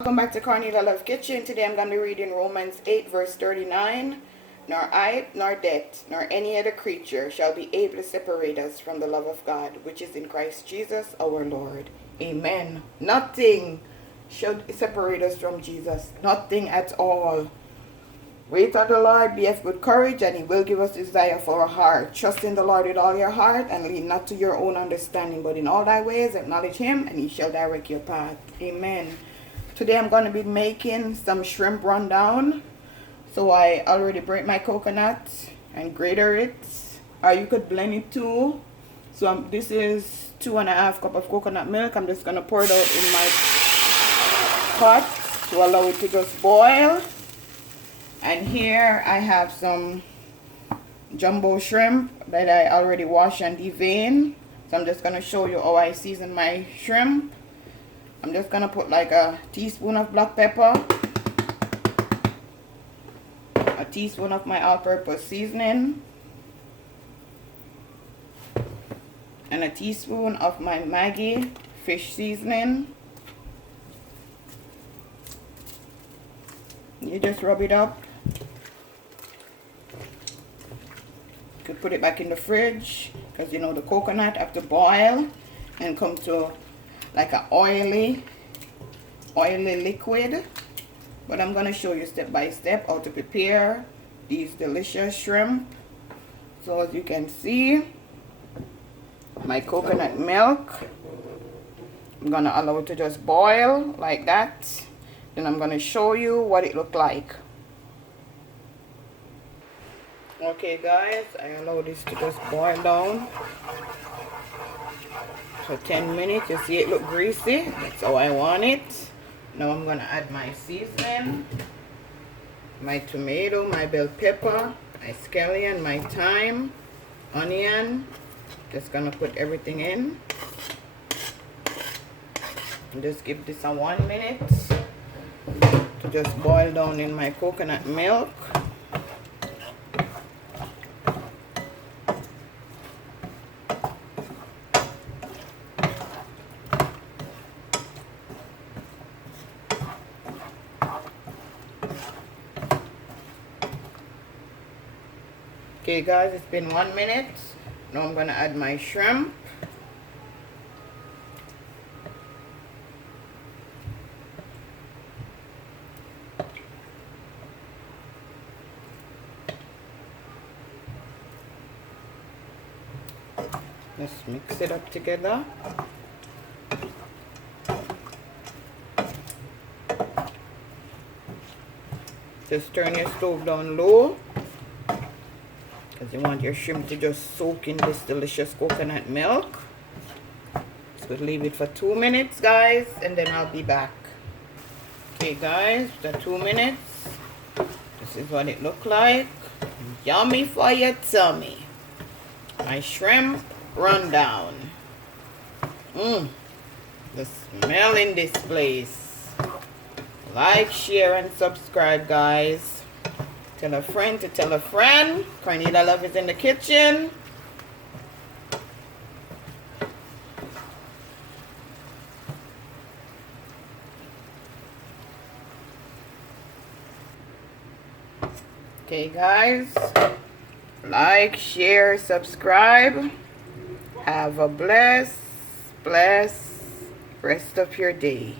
Welcome back to Cornelialove Kitchen. Today I'm going to be reading Romans 8 verse 39. Nor height, nor depth, nor any other creature shall be able to separate us from the love of God, which is in Christ Jesus our Lord. Amen. Nothing should separate us from Jesus. Nothing at all. Wait on the Lord, be of good courage, and He will give us desire for our heart. Trust in the Lord with all your heart, and lean not to your own understanding, but in all thy ways acknowledge Him, and He shall direct your path. Amen. Today I'm going to be making some shrimp rundown. So I already break my coconut and grater it, or you could blend it too. So this is 2.5 cups of coconut milk. I'm just going to pour it out in my pot to allow it to just boil. And here I have some jumbo shrimp that I already washed and deveined. So I'm just going to show you how I season my shrimp. I'm just going to put like a teaspoon of black pepper, a teaspoon of my all-purpose seasoning, and a teaspoon of my Maggi fish seasoning. You just rub it up. You could put it back in the fridge because you know the coconut have to boil and come to like an oily liquid. But I'm going to show you step by step how to prepare these delicious shrimp. So as you can see, my coconut milk, I'm going to allow it to just boil like that. Then I'm going to show you what it looked like. Okay guys, I allow this to just boil down for 10 minutes. You see it look greasy. That's how I want it. Now I'm going to add my seasoning, my tomato, my bell pepper, my scallion, my thyme, onion. Just going to put everything in. And just give this a 1 minute to just boil down in my coconut milk. Okay guys, it's been 1 minute. Now I'm going to add my shrimp. Let's mix it up together. Just turn your stove down low, because you want your shrimp to just soak in this delicious coconut milk. So leave it for 2 minutes guys, and then I'll be back. Okay guys, after 2 minutes, this is what it looked like. Yummy for your tummy. My shrimp rundown. The smell in this place. Like, share, and subscribe guys. Tell a friend to tell a friend. Cornelialove is in the kitchen. Okay guys, like, share, subscribe. Have a blessed rest of your day.